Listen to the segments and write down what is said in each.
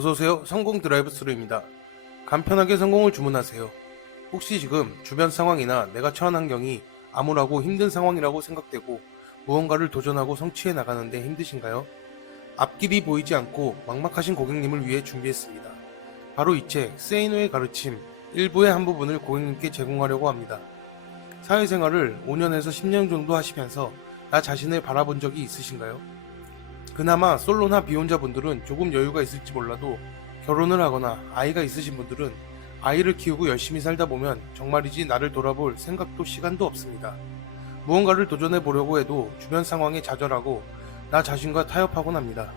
어서오세요. 성공 드라이브스루입니다. 간편하게 성공을 주문하세요. 혹시 지금 주변 상황이나 내가 처한 환경이 암울하고 힘든 상황이라고 생각되고 무언가를 도전하고 성취해 나가는데 힘드신가요? 앞길이 보이지 않고 막막하신 고객님을 위해 준비했습니다. 바로 이 책 세이노의 가르침 일부의 한 부분을 고객님께 제공하려고 합니다. 사회생활을 5년에서 10년 정도 하시면서 나 자신을 바라본 적이 있으신가요? 그나마 솔로나 비혼자분들은 조금 여유가 있을지 몰라도 결혼을 하거나 아이가 있으신 분들은 아이를 키우고 열심히 살다 보면 정말이지 나를 돌아볼 생각도 시간도 없습니다. 무언가를 도전해 보려고 해도 주변 상황에 좌절하고 나 자신과 타협하곤 합니다.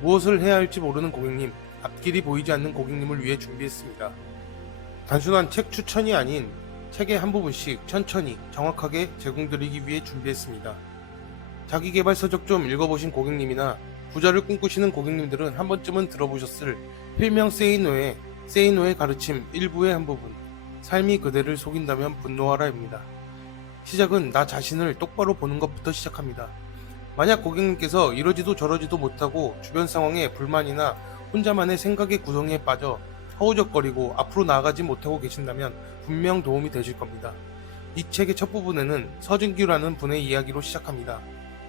무엇을 해야 할지 모르는 고객님, 앞길이 보이지 않는 고객님을 위해 준비했습니다. 단순한 책 추천이 아닌 책의 한 부분씩 천천히 정확하게 제공드리기 위해 준비했습니다. 자기계발 서적 좀 읽어보신 고객님이나 부자를 꿈꾸시는 고객님들은 한 번쯤은 들어보셨을 필명 세이노의 가르침 일부의 한 부분, 삶이 그대를 속인다면 분노하라입니다. 시작은 나 자신을 똑바로 보는 것부터 시작합니다. 만약 고객님께서 이러지도 저러지도 못하고 주변 상황에 불만이나 혼자만의 생각의 구덩이에 빠져 허우적거리고 앞으로 나아가지 못하고 계신다면 분명 도움이 되실 겁니다. 이 책의 첫 부분에는 서진규라는 분의 이야기로 시작합니다.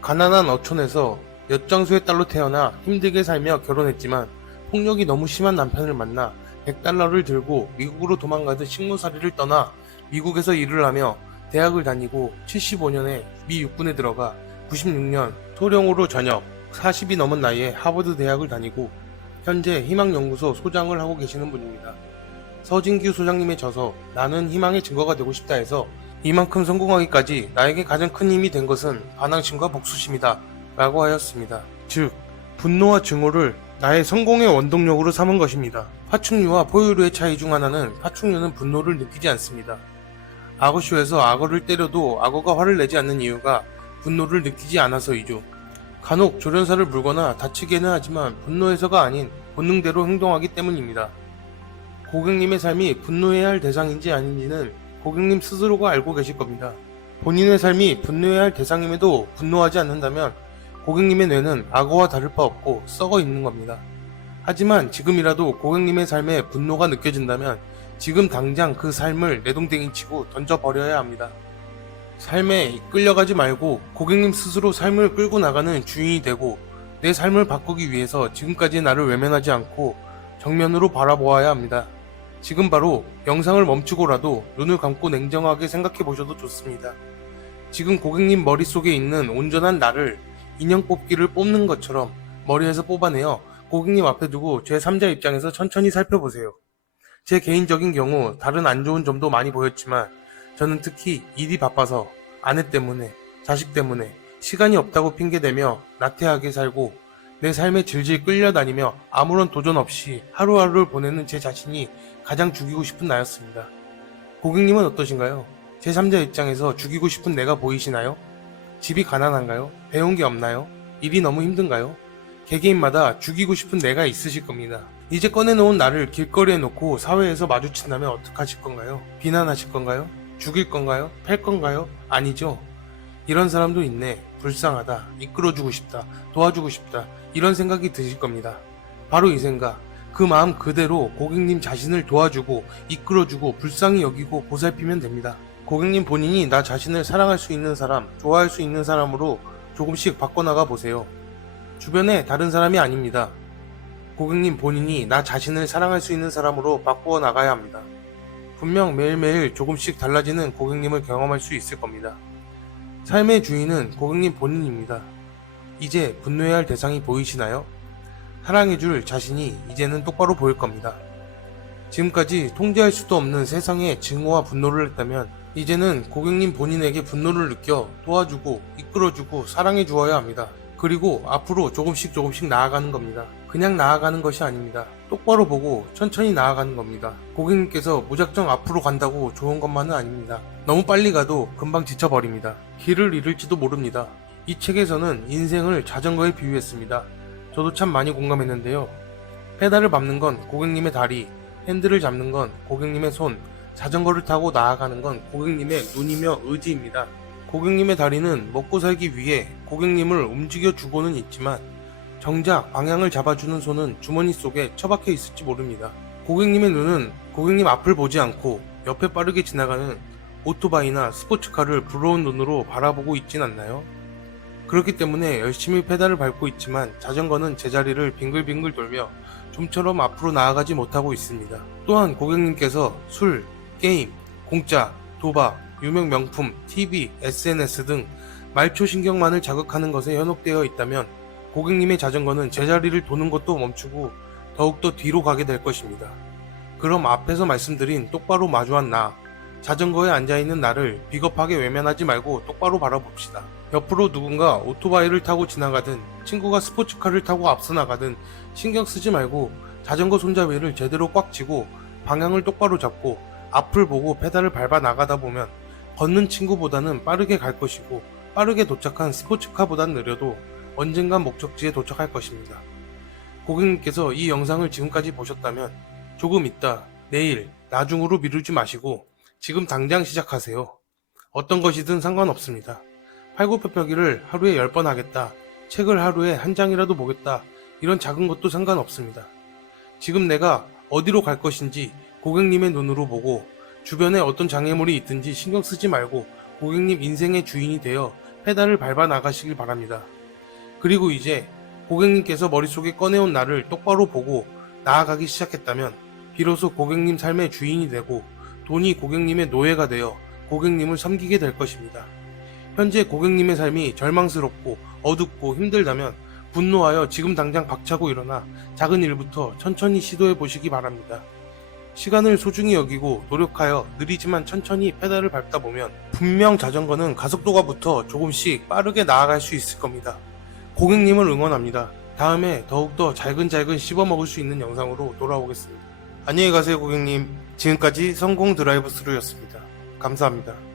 가난한 어촌에서 엿장수의 딸로 태어나 힘들게 살며 결혼했지만 폭력이 너무 심한 남편을 만나 100달러를 들고 미국으로 도망가듯 식모살이를 떠나 미국에서 일을 하며 대학을 다니고 75년에 미 육군에 들어가 96년 소령으로 전역, 40이 넘은 나이에 하버드 대학을 다니고 현재 희망연구소 소장을 하고 계시는 분입니다. 서진규 소장님의 저서 나는 희망의 증거가 되고 싶다 해서 이만큼 성공하기까지 나에게 가장 큰 힘이 된 것은 반항심과 복수심이다 라고 하였습니다. 즉, 분노와 증오를 나의 성공의 원동력으로 삼은 것입니다. 파충류와 포유류의 차이 중 하나는 파충류는 분노를 느끼지 않습니다. 악어쇼에서 악어를 때려도 악어가 화를 내지 않는 이유가 분노를 느끼지 않아서이죠. 간혹 조련사를 물거나 다치게는 하지만 분노해서가 아닌 본능대로 행동하기 때문입니다. 고객님의 삶이 분노해야 할 대상인지 아닌지는 고객님 스스로가 알고 계실 겁니다. 본인의 삶이 분노해야 할 대상임에도 분노하지 않는다면 고객님의 뇌는 악어와 다를 바 없고 썩어 있는 겁니다. 하지만 지금이라도 고객님의 삶에 분노가 느껴진다면 지금 당장 그 삶을 내동댕이치고 던져버려야 합니다. 삶에 이끌려가지 말고 고객님 스스로 삶을 끌고 나가는 주인이 되고 내 삶을 바꾸기 위해서 지금까지의 나를 외면하지 않고 정면으로 바라보아야 합니다. 지금 바로 영상을 멈추고라도 눈을 감고 냉정하게 생각해 보셔도 좋습니다. 지금 고객님 머릿속에 있는 온전한 나를 인형 뽑기를 뽑는 것처럼 머리에서 뽑아내어 고객님 앞에 두고 제3자 입장에서 천천히 살펴보세요. 제 개인적인 경우 다른 안 좋은 점도 많이 보였지만 저는 특히 일이 바빠서 아내 때문에 자식 때문에 시간이 없다고 핑계대며 나태하게 살고 내 삶에 질질 끌려다니며 아무런 도전 없이 하루하루를 보내는 제 자신이 가장 죽이고 싶은 나였습니다. 고객님은 어떠신가요? 제3자 입장에서 죽이고 싶은 내가 보이시나요? 집이 가난한가요? 배운 게 없나요? 일이 너무 힘든가요? 개개인마다 죽이고 싶은 내가 있으실 겁니다. 이제 꺼내놓은 나를 길거리에 놓고 사회에서 마주친다면 어떡하실 건가요? 비난하실 건가요? 죽일 건가요? 팔 건가요? 아니죠. 이런 사람도 있네. 불쌍하다. 이끌어주고 싶다. 도와주고 싶다. 이런 생각이 드실 겁니다. 바로 이 생각, 그 마음 그대로 고객님 자신을 도와주고 이끌어주고 불쌍히 여기고 보살피면 됩니다. 고객님 본인이 나 자신을 사랑할 수 있는 사람, 좋아할 수 있는 사람으로 조금씩 바꿔나가 보세요. 주변에 다른 사람이 아닙니다. 고객님 본인이 나 자신을 사랑할 수 있는 사람으로 바꾸어 나가야 합니다. 분명 매일매일 조금씩 달라지는 고객님을 경험할 수 있을 겁니다. 삶의 주인은 고객님 본인입니다. 이제 분노해야 할 대상이 보이시나요? 사랑해줄 자신이 이제는 똑바로 보일 겁니다. 지금까지 통제할 수도 없는 세상에 증오와 분노를 했다면 이제는 고객님 본인에게 분노를 느껴 도와주고 이끌어주고 사랑해 주어야 합니다. 그리고 앞으로 조금씩 나아가는 겁니다. 그냥 나아가는 것이 아닙니다. 똑바로 보고 천천히 나아가는 겁니다. 고객님께서 무작정 앞으로 간다고 좋은 것만은 아닙니다. 너무 빨리 가도 금방 지쳐버립니다. 길을 잃을지도 모릅니다. 이 책에서는 인생을 자전거에 비유했습니다. 저도 참 많이 공감했는데요. 페달을 밟는 건 고객님의 다리, 핸들을 잡는 건 고객님의 손, 자전거를 타고 나아가는 건 고객님의 눈이며 의지입니다. 고객님의 다리는 먹고 살기 위해 고객님을 움직여 주고는 있지만 정작 방향을 잡아주는 손은 주머니 속에 처박혀 있을지 모릅니다. 고객님의 눈은 고객님 앞을 보지 않고 옆에 빠르게 지나가는 오토바이나 스포츠카를 부러운 눈으로 바라보고 있진 않나요? 그렇기 때문에 열심히 페달을 밟고 있지만 자전거는 제자리를 빙글빙글 돌며 좀처럼 앞으로 나아가지 못하고 있습니다. 또한 고객님께서 술, 게임, 공짜, 도박, 유명 명품, TV, SNS 등 말초 신경만을 자극하는 것에 현혹되어 있다면 고객님의 자전거는 제자리를 도는 것도 멈추고 더욱더 뒤로 가게 될 것입니다. 그럼 앞에서 말씀드린 똑바로 마주한 나, 자전거에 앉아있는 나를 비겁하게 외면하지 말고 똑바로 바라봅시다. 옆으로 누군가 오토바이를 타고 지나가든 친구가 스포츠카를 타고 앞서 나가든 신경 쓰지 말고 자전거 손잡이를 제대로 꽉 쥐고 방향을 똑바로 잡고 앞을 보고 페달을 밟아 나가다 보면 걷는 친구보다는 빠르게 갈 것이고 빠르게 도착한 스포츠카보단 느려도 언젠간 목적지에 도착할 것입니다. 고객님께서 이 영상을 지금까지 보셨다면 조금 있다, 내일, 나중으로 미루지 마시고 지금 당장 시작하세요. 어떤 것이든 상관없습니다. 팔굽혀펴기를 하루에 10번 하겠다, 책을 하루에 한 장이라도 보겠다, 이런 작은 것도 상관없습니다. 지금 내가 어디로 갈 것인지 고객님의 눈으로 보고 주변에 어떤 장애물이 있든지 신경 쓰지 말고 고객님 인생의 주인이 되어 페달을 밟아 나가시길 바랍니다. 그리고 이제 고객님께서 머릿속에 꺼내온 나를 똑바로 보고 나아가기 시작했다면 비로소 고객님 삶의 주인이 되고 돈이 고객님의 노예가 되어 고객님을 섬기게 될 것입니다. 현재 고객님의 삶이 절망스럽고 어둡고 힘들다면 분노하여 지금 당장 박차고 일어나 작은 일부터 천천히 시도해 보시기 바랍니다. 시간을 소중히 여기고 노력하여 느리지만 천천히 페달을 밟다 보면 분명 자전거는 가속도가 붙어 조금씩 빠르게 나아갈 수 있을 겁니다. 고객님을 응원합니다. 다음에 더욱더 잘근잘근 씹어먹을 수 있는 영상으로 돌아오겠습니다. 안녕히 가세요 고객님. 지금까지 성공 드라이브 스루였습니다. 감사합니다.